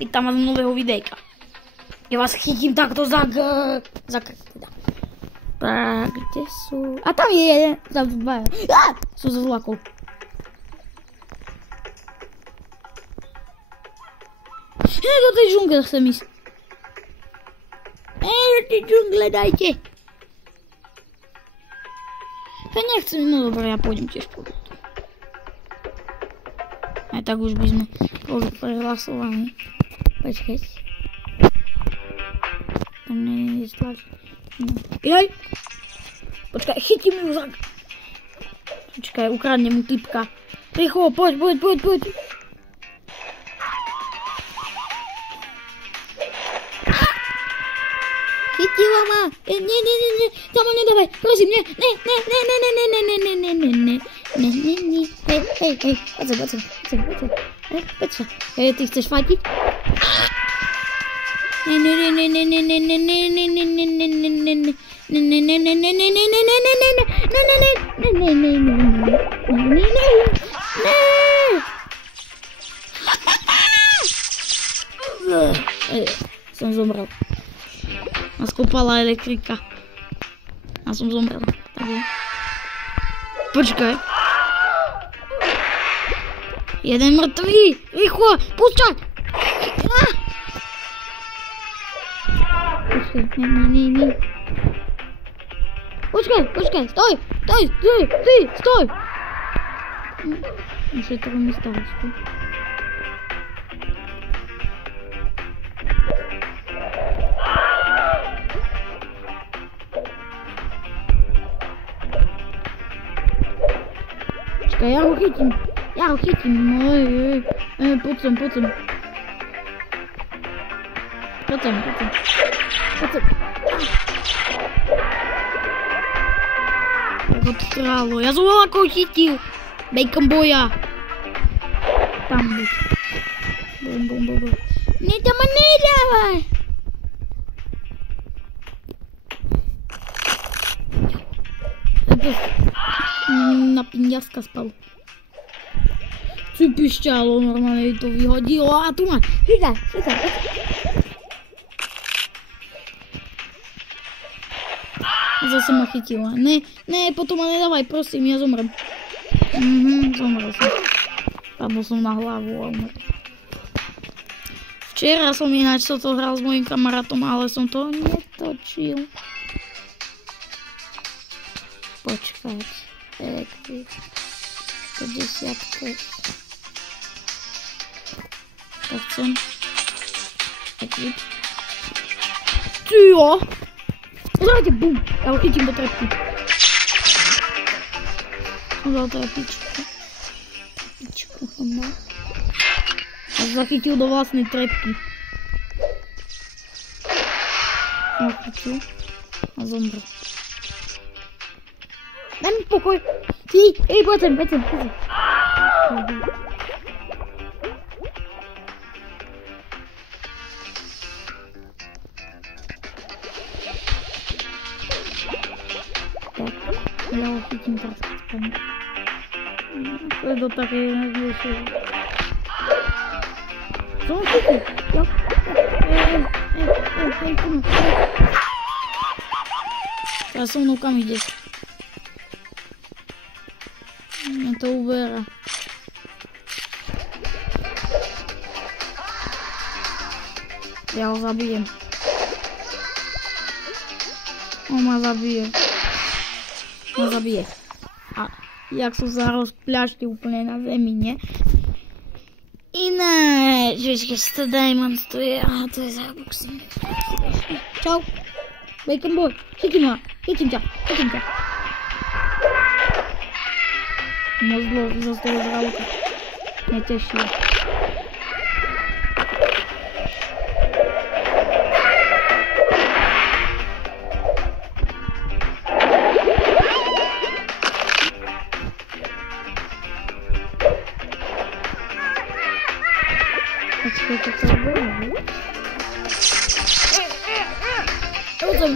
Vítam vás z nového videjka. Ja vás chytím takto za krk. Tak, kde sú? A tam je jeden. Sú za zlakou. Do tej džungle chcem ísť. Do tej džungle dajte. Ja nechcem, no dobré, ja pôjdem tiež po to. Aj tak už by sme boli prehlasovaní. Počkať. Tam nie je stlač. Jaj! Počkaj, chytím ju za... Počkaj, ukradnem mu typka. Rýchlo, poď. Chytila ma! Nie, tam ho nedávaj, prosím, nie. Hej, poď sa. Ty chceš fatiť? Som zomrel. Ma skopala elektrika. A som zomrel. Počkaj. Jeden mŕtvý. Rýchlo, púšťaj. Nie. Počkaj, stoj. Muszę trochę mi starosti. Czekaj, ja ho chytím. Poď sem. Tak odstrálo. Ja som ho ako chytil. Bacon boja. Tam buď. Bum. Ne, tam ma nedávaj. Na pinďaska spal. Si pišťalo, normálne to vyhodilo. A tu máš. Chytaj. Zase ma chytila. Ne, potom ma nedávaj, prosím, ja zomrem. Zomrel som. Padol som na hlavu a umrel. Včera som ináč toto hral s mojím kamarátom, ale som to netočil. Počkať. Elektrik. 50. Tak chcem. Elektrik. Tyjo! Pozrite, bum! Ja ho chytím do trepky. Som dal trepičku. Som dal. A zachytil do vlastnej trepky. Som ho chytil. A zomrel. Daj mi pokoj! Ty! Poď sem. Ja ho chytím teraz aspoň. To je do takej najbližšej. Co ho chytí? Jo. Teraz so mnou kam ideš? Mňa to uberá. Ja ho zabijem. On ma zabije. A jak sú sa rozpľašli úplne na zemi, nie? Ináč, vieš, keď to diamond to je, to je zabuxing. Čau. Bacon boy, chytím ťa. Moc dlouho zostalo zrávka. Neteší. Počkej, to sa bude, ne? Rozum.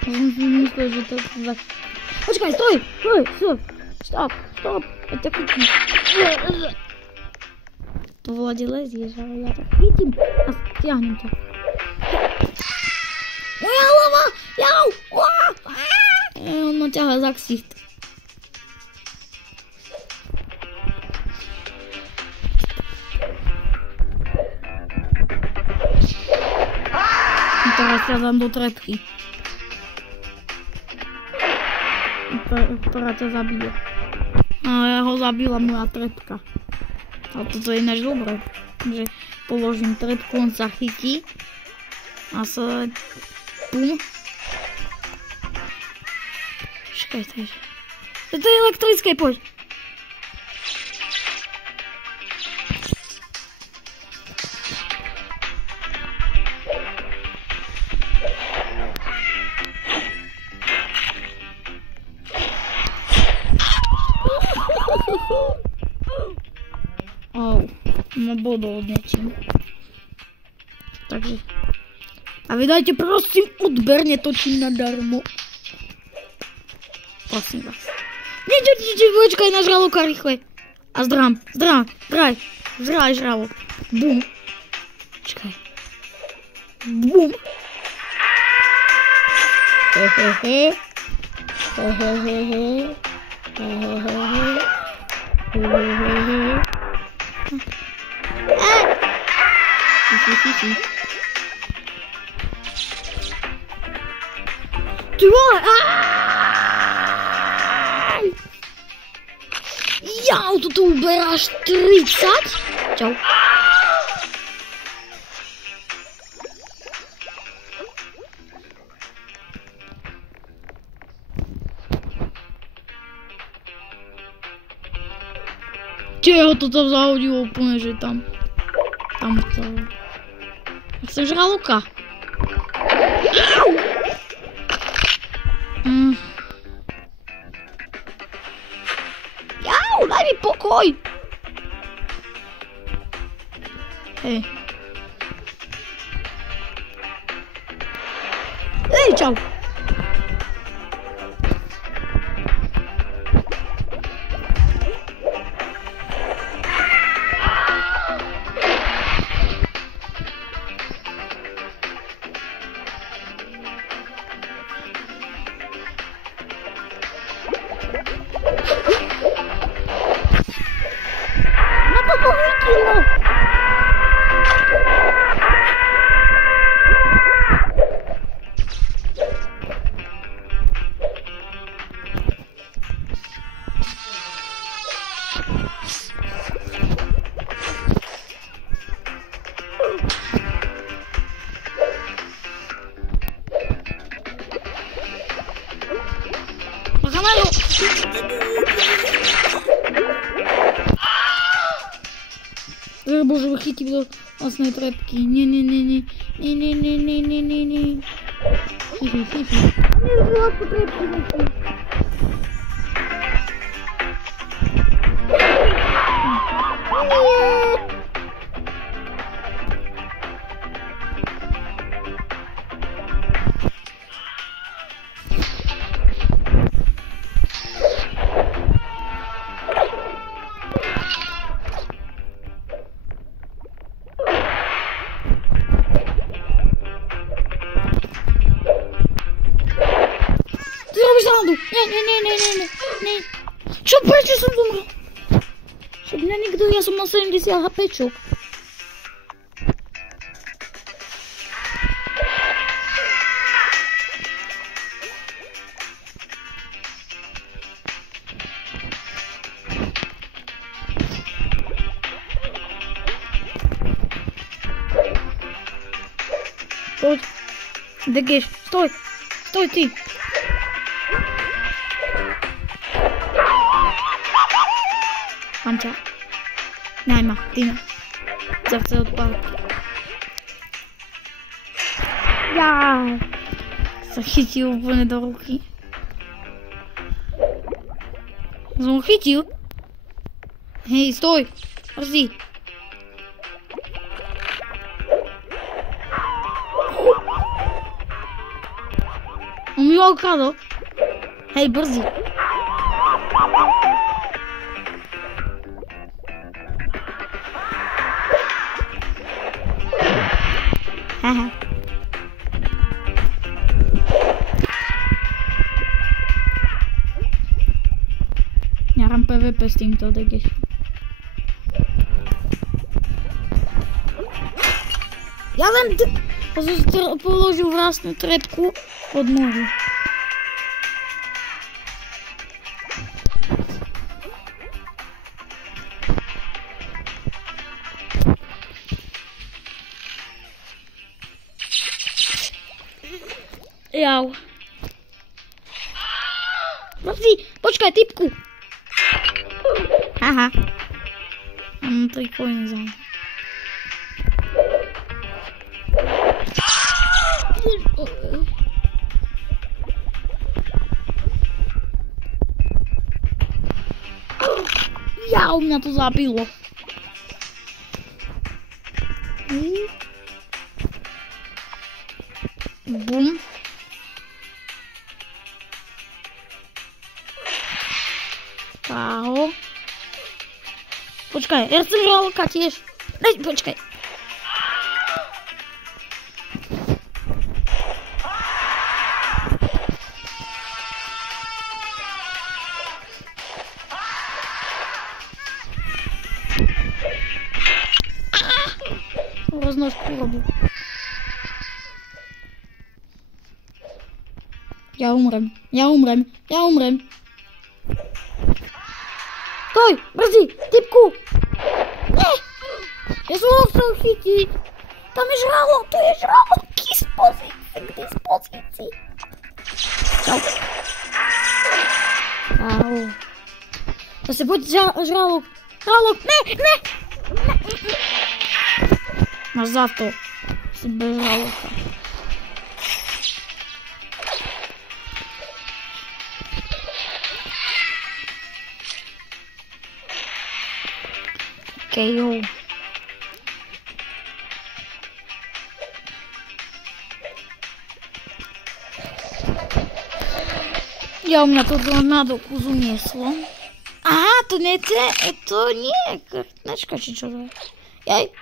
On si myslel, že to je... Počkaj, stoj! Stop! Ja to chytím. Po vode lezieš, ale ja to chytím a stiahnem to. Moja hlava! Jau! On ma ťahá za ksicht. Teraz sa dám do trepky. Ktorá ťa zabije. Ale ja ho zabila moja trepka. A toto je ináč dobré. Že položím trepku, on sa chytí. A sa... Pum. Čakaj, to je elektrické, poď. Ma bodol niečím. Takže. A vy dajte prosím odber, netočím nadarmo. Prosím vás. Počkaj na žraloka rýchle. A zdrám. Zraj žralok. Bum. Čakaj. Bum. Hehehe. Ty vole! Jau, toto uberáš 30? Čau. Čeho to tam zahodilo úplne, že tam to... Chcem žraloka. Jau, daj mi pokoj. Hej. Hej, čau. Bože, chytím do vlastnej trepky. Nie. Nie. Čo, prečo som zomrel? Však mňa nikto, ja som mal 70 HPčok. Poď. Degeš, stoj ty. Mám ťa. Najma, ty sa chce odpáliť. Sa chytil úplne do ruky. Som ho chytil. Hej, stoj. Brzdi. On mi ho ukradol. Hej, brzy. Haha. Ja hrám PvP s týmto degeš. Ja len položil vlastnú trepku pod nohu. Jau. Počkaj, typku. Aha. Mám 3 coiny za mňa. Jau, mňa to zabilo. Bum. Káho. Počkaj, ja chcem žraloka tiež. Nej, počkaj. Roznožku robiu. Ja umrem. Stoj, brzy, typku! Ne! Ja som ho chcel chytiť. Tam je žralok, to je žralok k dispozícii. Čau. Au. Zase poď žralok. Žralok, ne! Máš za to. Si bez žraloka. Jo. Ja, mňa to na doku zunieslo. Aha, to nie je krtnečka, či čo to je. Jaj.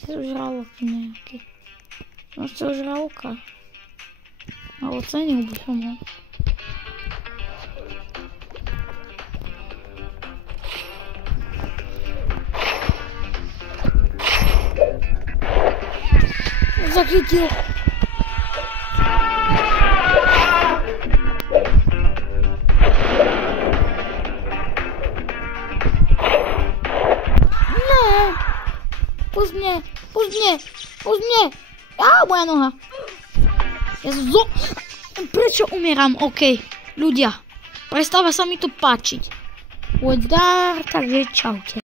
Chcel žralok nejaký. Som chcel žraloka. A ocenil by som ho. Zachytil. Ne. Pusť mne. Á, moja noha. Prečo umieram? OK. Ľudia, prestáva sa mi to páčiť. Poď dar, takže čaute.